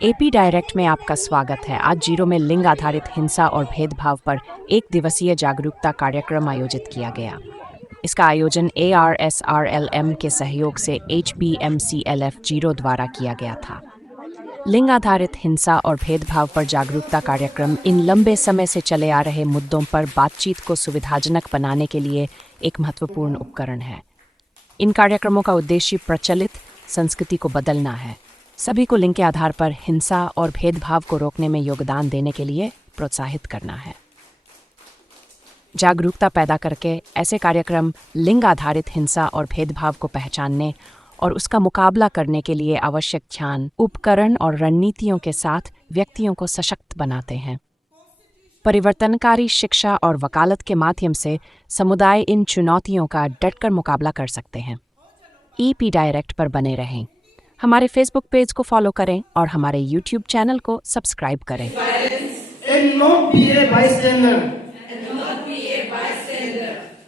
AP direct में आपका स्वागत है। आज जीरो में लिंग आधारित हिंसा और भेदभाव पर एक दिवसीय जागरूकता कार्यक्रम आयोजित किया गया। इसका आयोजन ARSRLM के सहयोग से HBMCLF जीरो द्वारा किया गया था। लिंग आधारित हिंसा और भेदभाव पर जागरूकता कार्यक्रम इन लंबे समय से चले आ रहे मुद्दों पर बातचीत को सुविधाजनक बनाने के लिए एक महत्वपूर्ण उपकरण है। इन कार्यक्रमों का उद्देश्य प्रचलित संस्कृति को बदलना है, सभी को लिंग के आधार पर हिंसा और भेदभाव को रोकने में योगदान देने के लिए प्रोत्साहित करना है। जागरूकता पैदा करके ऐसे कार्यक्रम लिंग आधारित हिंसा और भेदभाव को पहचानने और उसका मुकाबला करने के लिए आवश्यक ध्यान, उपकरण और रणनीतियों के साथ व्यक्तियों को सशक्त बनाते हैं। परिवर्तनकारी शिक्षा और वकालत के माध्यम से समुदाय इन चुनौतियों का डटकर मुकाबला कर सकते हैं। ईपी डायरेक्ट पर बने रहें, हमारे फेसबुक पेज को फॉलो करें और हमारे यूट्यूब चैनल को सब्सक्राइब करें। And not be a bystander.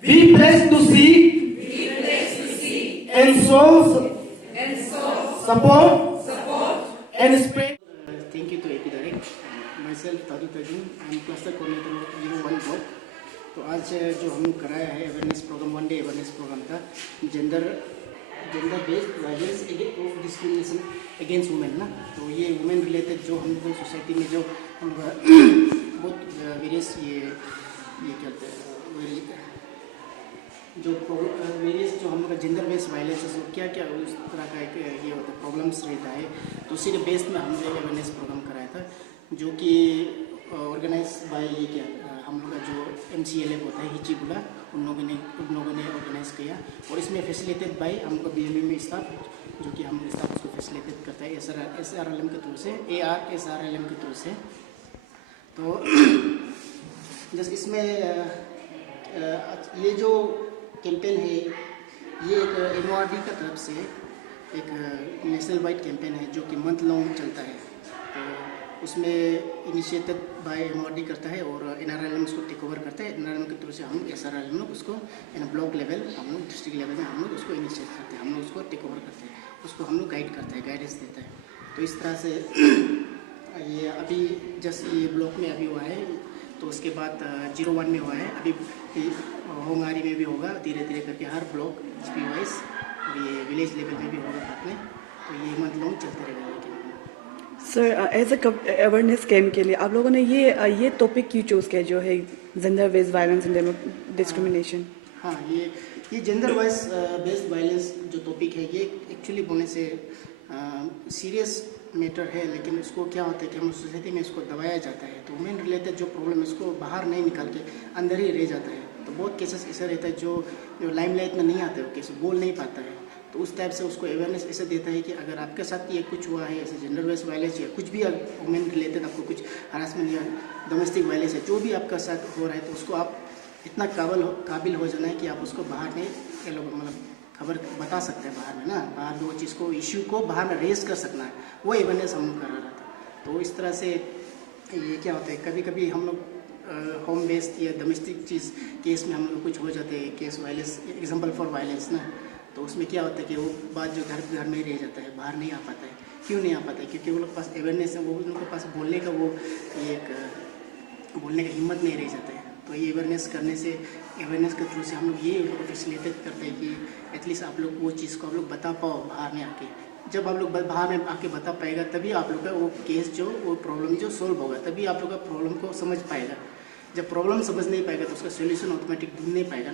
Be blessed to see. And so support and spread. Thank you to AP Direct. Myself Tadu Tajun. I am cluster coordinator of 01 block. तो आज जो हम लोग कराया है awareness program, one day awareness program था gender based violence discrimination against women ना। तो ये वुमेन रिलेटेड जो हम लोग सोसाइटी में जो हम बहुत वेरियस ये कहते हैं जो वेरियस जो हम लोग का जेंडर बेस्ड वायलेंस क्या क्या उस तरह का एक ये होता है प्रॉब्लम्स रहता है। तो उसी के बेस में हम लोग अवेयरनेस प्रोग्राम कराया था जो कि ऑर्गेनाइज बाय ये क्या हम लोग का जो MCLF होता है हिचीबुला उन लोगों ने ऑर्गेनाइज किया और इसमें फैसिलिटेट बाय हम लोग BME में स्टाफ जो कि हम स्टाफ उसको फैसिलिटेट करता है SRLM के थ्रू से ARSRLM के थ्रू से। तो जैसे इसमें ये जो कैंपेन है ये एक MORD का तरफ से एक नेशनल वाइड कैंपेन है जो कि मंथ लॉन्ग चलता है। तो उसमें इनिशिएटेड बाय MORD करता है और NRLM उसको टेक ओवर करता है। NRLM के थ्रू से हम SRLM लोग उसको ब्लॉक लेवल हम लोग डिस्ट्रिक्ट लेवल में हम लोग उसको इनिशिएट करते हैं, हम लोग उसको टेक ओवर करते हैं, उसको हम लोग गाइड करते हैं, गाइडेंस देता है। तो इस तरह से ये अभी जस्ट ये ब्लॉक में अभी हुआ है तो उसके बाद 01 में हुआ है, अभी होंगारी में भी होगा, धीरे धीरे करके हर ब्लॉक HP वाइज और ये विलेज लेवल में भी होगा बाद में। तो ये मंथ लॉन्ग चलते रहेगा। सर, एज अवेयरनेस कैंप के लिए आप लोगों ने ये टॉपिक क्यों चूज़ किया जो है gender based violence and discrimination? हाँ, ये जेंडर बेस्ड वायलेंस जो टॉपिक है ये एक्चुअली बोलने से सीरियस मैटर है, लेकिन इसको क्या होता है कि हम सोसाइटी में इसको दबाया जाता है। तो वुमेन रिलेटेड जो प्रॉब्लम इसको बाहर नहीं निकाल के अंदर ही रह जाता है। तो बहुत केसेस ऐसा रहता है जो लाइमलाइट में नहीं आते, वो केस बोल नहीं पाता है। तो उस टाइप से उसको अवेयरनेस ऐसे देता है कि अगर आपके साथ ये कुछ हुआ है ऐसे जेंडर बेस्ड वायलेंस या कुछ भी वुमेन रिलेटेड आपको कुछ हरासमेंट या डोमेस्टिक वायलेंस है जो भी आपका साथ हो रहा है, तो उसको आप इतना काबिल हो जाना है कि आप उसको बाहर में मतलब खबर बता सकते हैं बाहर में ना, बाहर में वो चीज़ को इश्यू को बाहर में रेज कर सकना है, वो अवेयरनेस हम लोग करा रहा था। तो इस तरह से ये क्या होता है कभी कभी हम लोग होम बेस्ड या डोमेस्टिक चीज़ केस में हम लोग कुछ हो जाते हैं, case violence example for violence ना। तो उसमें क्या होता है कि वो बात जो घर में रह जाता है, बाहर नहीं आ पाता है। क्यों नहीं आ पाता है? क्योंकि वो लोग पास अवेयरनेस है, वो उन लोगों के पास बोलने का वो एक बोलने का हिम्मत नहीं रह जाता है। तो ये अवेयरनेस करने से अवेयरनेस के थ्रू से हम लोग ये फैसिलिटेट करते हैं कि एटलीस्ट आप लोग वो चीज़ को आप लोग बता पाओ बाहर में आके। जब आप लोग बाहर में आके बता पाएगा तभी आप लोग का वो केस जो वो प्रॉब्लम जो सोल्व होगा, तभी आप लोग का प्रॉब्लम को समझ पाएगा। जब प्रॉब्लम समझ नहीं पाएगा तो उसका सोल्यूशन ऑटोमेटिक ढूंढ नहीं पाएगा।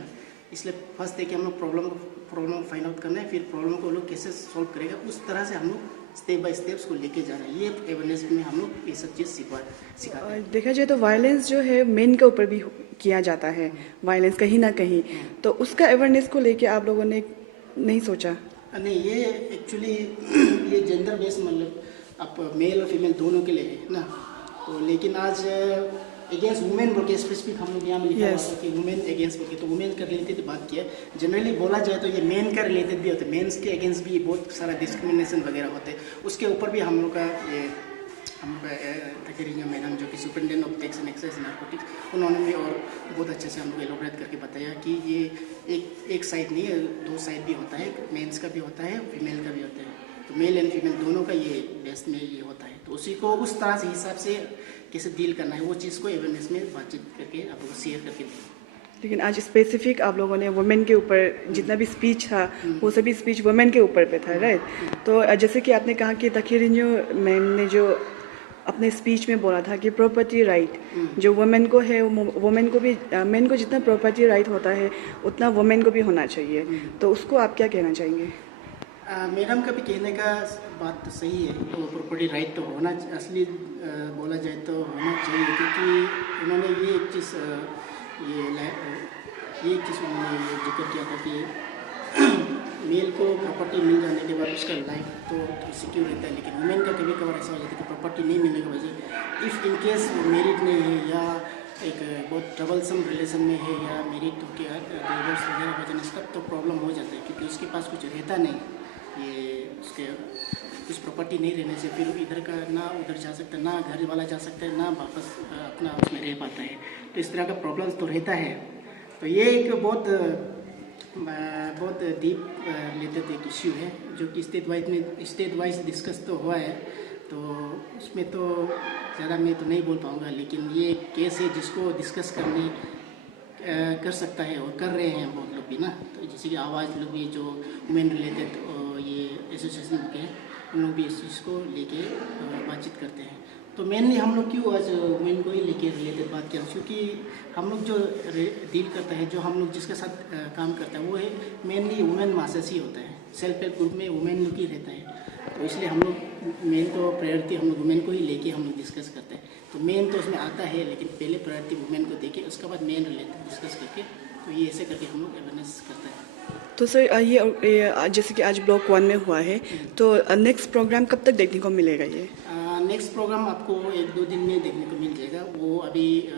इसलिए फर्स्ट है कि हम लोग प्रॉब्लम फाइंड आउट करना है, फिर प्रॉब्लम को लोग कैसे सॉल्व करेगा उस तरह से हम लोग स्टेप बाय स्टेप्स को लेके जाना है। ये अवेयरनेस में हम लोग ये सब चीज़ सिखाते हैं। देखा जाए तो वायलेंस जो है मेन के ऊपर भी किया जाता है, वायलेंस कहीं ना कहीं, तो उसका अवेयरनेस को लेके आप लोगों ने नहीं सोचा? नहीं, ये एक्चुअली ये जेंडर बेस्ड मतलब आप मेल और फीमेल दोनों के लिए है ना। तो लेकिन आज अगेंस्ट वुमेन बोल के स्पेसिफिक हम लोग यहाँ में लिखा हुआ था कि वुमेन अगेंस्ट बोल के, तो वुमेन का रिलेटेड बात किया। जनरली बोला जाए तो ये मेन का रिलेटेड भी होता है, मेंस के अगेंस्ट भी बहुत सारा डिस्क्रिमिनेशन वगैरह होते हैं। उसके ऊपर भी हम लोग का ये हम तकरीरिया मैडम जो कि superintendent of tax and excise narcotics, उन्होंने भी और बहुत अच्छे से हम लोग एलोबरेट करके बताया कि ये एक साइड नहीं है, दो साइड भी होता है, मेंस का भी होता है, फीमेल का भी होता है। तो मेल एंड फीमेल दोनों का ये बेस में ये होता है। तो उसी को उस तरह से हिसाब से कैसे डील करना है वो चीज़ को अवेयरनेस में बातचीत करके आप लोग शेयर करके दें। लेकिन आज स्पेसिफिक आप लोगों ने वुमेन के ऊपर जितना भी स्पीच था वो सभी स्पीच वुमेन के ऊपर पे था, राइट? तो जैसे कि आपने कहा कि तखीरिन्यो मैम ने जो अपने स्पीच में बोला था कि प्रॉपर्टी राइट जो वुमेन को है, वुमेन को भी मेन को जितना प्रॉपर्टी राइट होता है उतना वुमेन को भी होना चाहिए, तो उसको आप क्या कहना चाहेंगे? मैडम का भी कहने का बात तो सही है, तो प्रॉपर्टी राइट तो होना असली बोला जाए तो होना चाहिए, क्योंकि उन्होंने ये एक चीज़ उन्होंने ये जिक्र किया था कि मेल को प्रॉपर्टी मिल जाने के बाद उसका लाइफ तो सिक्योर रहता है, लेकिन वुमेन का कभी कभार ऐसा हो जाता है कि प्रॉपर्टी नहीं मिलने की वजह इफ़ इन केस वो मैरिड नहीं है या एक बहुत ट्रबलसम रिलेशन में है या मैरिड तो क्या डिवोर्स वगैरह वजह तब तो प्रॉब्लम हो जाता है, क्योंकि उसके पास कुछ रहता नहीं, ये उसके कुछ प्रॉपर्टी नहीं रहने से फिर इधर का ना उधर जा सकता, ना घर वाला जा सकता है, ना वापस अपना उसमें रह पाता है, तो इस तरह का प्रॉब्लम्स तो रहता है। तो ये एक बहुत डीप रिलेटेड एक इश्यू है जो कि स्टेट वाइज डिस्कस तो हुआ है, तो उसमें तो ज़्यादा मैं तो नहीं बोल पाऊँगा, लेकिन ये एक केस है जिसको डिस्कस कर सकता है और कर रहे हैं बहुत लोग भी ना, तो जैसे कि आवाज़ लोग भी जो वुमेन रिलेटेड ये एसोसिएशन के हैं उन लोग भी इस चीज़ को लेके बातचीत करते हैं। तो मेनली हम लोग क्यों आज वुमेन को ही लेके रिलेटेड बात किया, क्योंकि हम लोग जो डील करता है, जो हम लोग जिसके साथ काम करता है वो है मेनली वुमेन मासेस ही होता है, सेल्फ हेल्प ग्रुप में वुमेन लोग ही रहता है, तो इसलिए हम लोग मेन तो प्रायोरिटी हम लोग वुमेन को ही लेके हम लोग डिस्कस करते हैं। तो मेन तो उसमें आता है, लेकिन पहले प्रायोरिटी वुमेन को देके उसके बाद मेन रिलेटेड डिस्कस करके, तो ये ऐसे करके हम लोग अवेयरनेस करते हैं। तो सर ये जैसे कि आज ब्लॉक 1 में हुआ है, तो नेक्स्ट प्रोग्राम कब तक देखने को मिलेगा? ये नेक्स्ट प्रोग्राम आपको 1-2 दिन में देखने को मिल जाएगा। वो अभी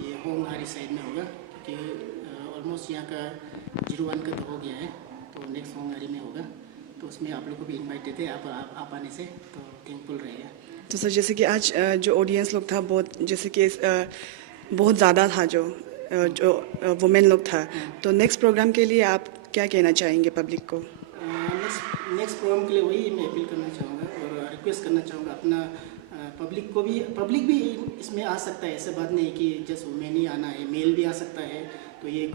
ये होंगहारी साइड में होगा, क्योंकि ऑलमोस्ट यहाँ का 01 का तो हो गया है, तो नेक्स्ट होंगहारी में होगा, तो उसमें आप लोग को भी इन्वाइटेड है, आप आने से तो थैंकफुल रहेगा। तो सर जैसे कि आज जो ऑडियंस लोग था बहुत जैसे कि बहुत ज़्यादा था जो वुमेन लोग था, तो नेक्स्ट प्रोग्राम के लिए आप क्या कहना चाहेंगे पब्लिक को? नेक्स्ट प्रोग्राम के लिए वही मैं अपील करना चाहूँगा और रिक्वेस्ट करना चाहूँगा अपना पब्लिक भी इसमें आ सकता है, ऐसा बात नहीं है कि जस्ट वुमेन ही आना है, मेल भी आ सकता है, तो ये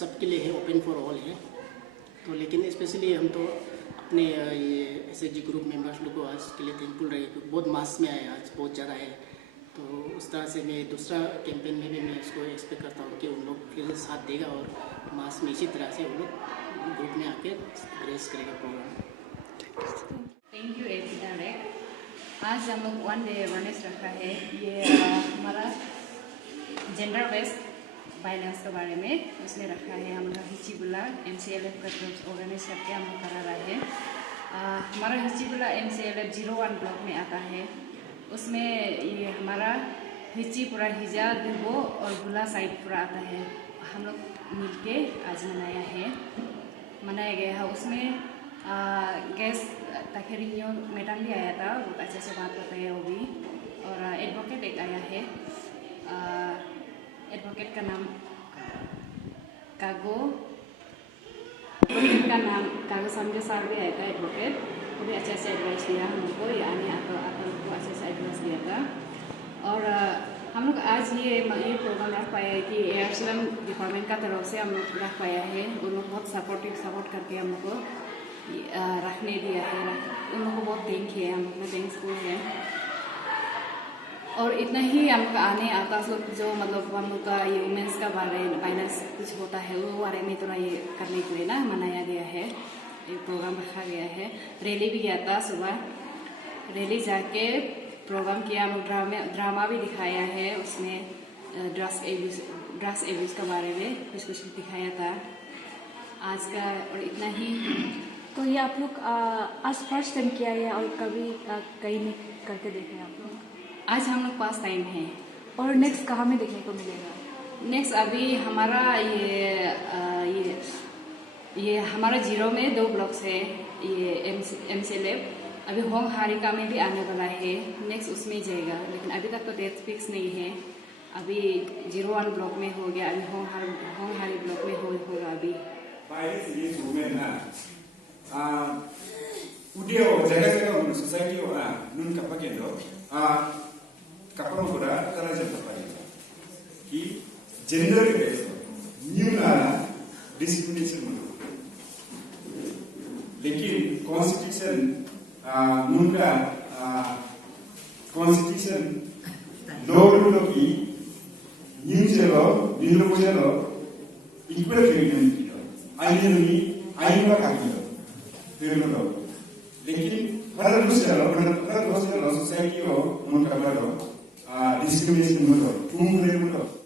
सबके लिए है, ओपन फॉर ऑल है। तो लेकिन स्पेशली हम तो अपने ये SHG ग्रुप मेंबर्स लोग को आज के लिए थैंकफुल रहे, क्योंकि बहुत मास में आए आज, बहुत ज़्यादा है, तो उस तरह से मैं दूसरा कैंपेन में भी मैं इसको एक्सपेक्ट करता हूँ कि उन लोग फिर साथ देगा और मास में इसी तरह से उन लोग ग्रुप में आके रेस करेगा प्रोग्राम। Thank you direct. आज हम लोग 1 डे अवेयरनेस रखा है, ये हमारा जेंडर बेस्ड वायलेंस के बारे में उसने रखा है। हम लोग हिचीबुला MCLF का तरफ ऑर्गेनाइज करके हम लोग करा रहे हैं। हमारा हिचीबुला MCLF 01 ब्लॉक में आता है, उसमें ये हमारा हिची पूरा हिजा दुबो और बुला साइड पूरा आता है, हम लोग मिलके आज मनाया गया है। उसमें गेस्ट तखीरिन्यो मैडम भी आया था, बहुत अच्छे से बात बताया वो भी, और एडवोकेट एक आया है, एडवोकेट का नाम कागो समझे साहब भी आया था एडवोकेट, वो भी अच्छे से एडवाइस दिया हम लोग को, यानी आप लोग को अच्छे से एडवाइस दिया था। और हम लोग आज ये प्रोग्राम रख पाया है कि एयरसेल डिपार्टमेंट का तरफ से हम लोग रख पाया है, उन लोग बहुत सपोर्ट करके हम लोग को रखने दिया है, उन लोग को बहुत थैंक है, हम लोग में थैंक्सफुल है। और इतना ही हम लोग आने आता जो मतलब हम लोग का ये वुमेंस का बारे में वायलेंस कुछ होता है वो बारे में थोड़ा ये करने के लिए ना मनाया गया है, ये प्रोग्राम रखा गया है। रैली भी गया था, सुबह रैली जाके प्रोग्राम किया, हम लोग ड्रामा भी दिखाया है, उसमें ड्रग्स एब्यूज़ के बारे में कुछ दिखाया था आज का, और इतना ही। तो ये आप लोग आज फर्स्ट टाइम किया है और कभी कहीं नहीं करके देखे हैं आप लोग? आज हम लोग पास टाइम है। और नेक्स्ट कहाँ में देखने को मिलेगा? नेक्स्ट अभी हमारा ये हमारा 0 में 2 ब्लॉक्स है, ये MCLF अभी होंगहारिका में भी आने वाला है, नेक्स्ट उसमें जाएगा, लेकिन अभी तक तो डेट फिक्स नहीं है। अभी 01 ब्लॉक में हो गया, अभी होंगहारी ब्लॉक में होगा अभी। Udio jaga-jaga mun society nun kapagendo kapang kura tara jam kapari ki gender based new na discrimination mun लेकिन constitution nun ka constitution law ki new jelo equal treatment ayin ka kagiyo लेकिन pada दूसरा society हो उनका बड़ो discrimination मुलो